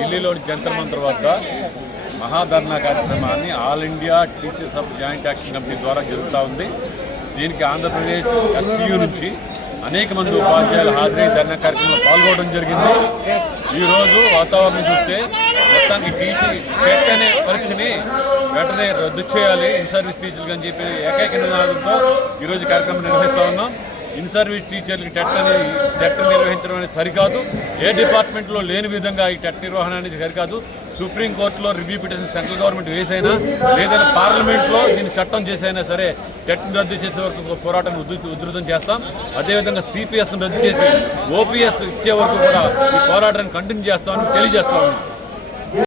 ఢిల్లీలోని జంతర్ మంతర్ వద్ద మహాధర్నా కార్యక్రమాన్ని all India teachers of joint action committee ద్వారా జరుగుతూ ఉంది. దీనికి ఆంధ్రప్రదేశ్ ఎస్టీయూ నుంచి అనేక మంది ఉపాధ్యాయులు హాజరై ధర్నా కార్యక్రమంలో పాల్గొనడం జరిగింది. ఈరోజు వాతావరణం చూస్తే మొత్తానికి టెట్ అనే పరీక్షని వెంటనే రద్దు చేయాలి ఇన్ సర్వీస్ టీచర్లు అని చెప్పి ఏకైక నినాదంతో ఈరోజు కార్యక్రమం నిర్వహిస్తూ ఉన్నాం. ఇన్ సర్వీస్ టీచర్లకి టెట్ నిర్వహించడం అనేది సరికాదు. ఏ డిపార్ట్మెంట్లో లేని విధంగా ఈ టెట్ నిర్వహణ అనేది సరికాదు. సుప్రీంకోర్టులో రివ్యూ పిటిషన్ సెంట్రల్ గవర్నమెంట్ వేసైనా లేదంటే పార్లమెంట్లో దీన్ని చట్టం చేసైనా సరే టెట్ను రద్దు చేసే వరకు పోరాటాన్ని ఉధృతం చేస్తాం. అదేవిధంగా సిపిఎస్ను రద్దు చేసి ఓపీఎస్ ఇచ్చే వరకు కూడా ఈ పోరాటాన్ని కంటిన్యూ చేస్తామని తెలియజేస్తా ఉన్నాం.